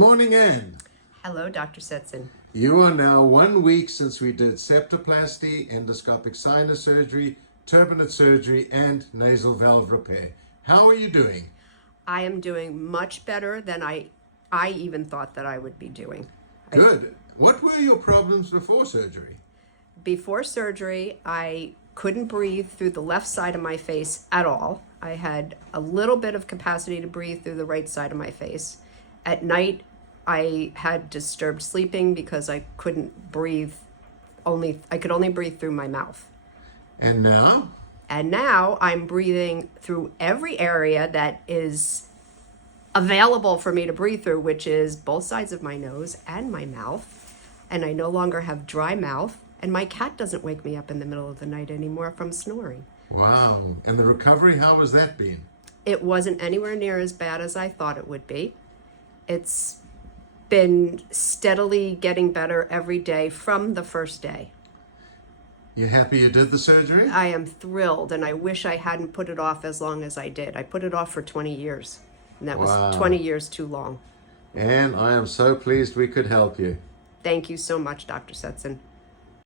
Morning, Anne. Hello, Dr. Setson. You are now 1 week since we did septoplasty, endoscopic sinus surgery, turbinate surgery, and nasal valve repair. How are you doing? I am doing much better than I even thought that I would be doing. Good. What were your problems before surgery? Before surgery, I couldn't breathe through the left side of my face at all. I had a little bit of capacity to breathe through the right side of my face. At night, I had disturbed sleeping because I couldn't breathe. I could only breathe through my mouth. And now? And now I'm breathing through every area that is available for me to breathe through, which is both sides of my nose and my mouth. And I no longer have dry mouth. And my cat doesn't wake me up in the middle of the night anymore from snoring. Wow. And the recovery, how has that been? It wasn't anywhere near as bad as I thought it would be. It's been steadily getting better every day from the first day. You happy you did the surgery? I am thrilled, and I wish I hadn't put it off as long as I did. I put it off for 20 years, and that was 20 years too long. Anne, I am so pleased we could help you. Thank you so much, Dr. Setson.